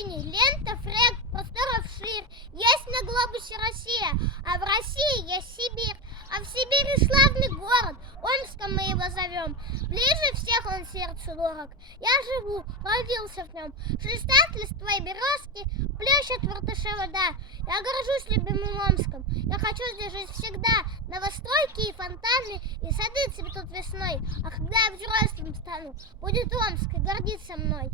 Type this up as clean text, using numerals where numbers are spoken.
синий, лента, фред, просторов ширь. Есть на глобусе Россия, а в России есть Сибирь. А в Сибири славный город, Омском мы его зовем. Ближе всех он сердцу дорог. Я живу, родился в нем. Шелестят листвой березки, плещет в ртыше вода. Я горжусь любимым Омском. Я хочу здесь жить всегда. Новостройки и фонтаны, и сады цветут весной. А когда я взрослым стану, будет Омск и гордиться мной.